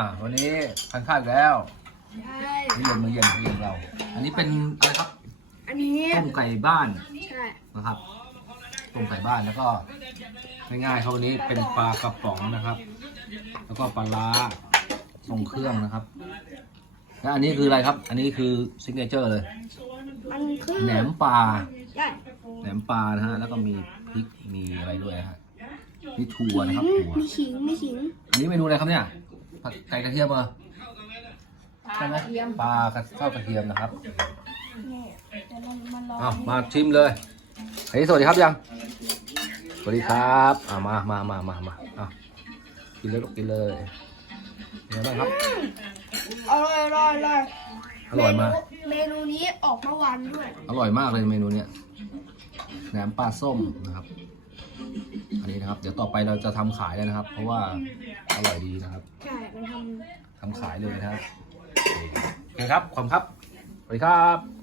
อ่าวันนี้ทานข้าวอีกแล้วใช่มื้อเย็นมื้อเย็นมื้อเย็นเรา อันนี้เป็นอะไรครับอันนี้ต้มไก่บ้านใช่นะครับต้มไก่บ้านแล้วก็ง่ายๆครับวันนี้เป็นปลากระป๋องนะครับ แล้วก็ปลาร้าทรงเครื่องนะครับและอันนี้คืออะไรครับ อันนี้คือซิกเนเจอร์เลยมันคือแหนมปลาใช่แหนมปลานะฮะแล้วก็มีพริกมีอะไรด้วยฮะนี่ถั่วนะครับถั่วมีขิงมีขิงอันนี้เมนูอะไรครับเนี่ย ผัดไก่กระเทียมเหรอใช่ไหมปลากระทอดกระเทียมนะครับนี่เดี๋ยวเรามาลองอ้าวมาชิมเลยเฮ้ยสวัสดีครับยัง สวัสดีครับอ่ามามามามามาอะกินเลยลูกกินเลยเป็นไงบ้างครับ อร่อยอร่อยอร่อยอร่อยมาก เมนูนี้ออกเมื่อวานด้วยอร่อยมากเลยเมนูเนี้ยแหนมปลาส้มนะครับ อันนี้นะครับ เดี๋ยวต่อไปเราจะทำขายแล้วนะครับ เพราะว่าอร่อยดีนะครับ ใช่มันททำขายเลยนะฮะโอเคครับ ขอบคุณครับ สวัสดีครับ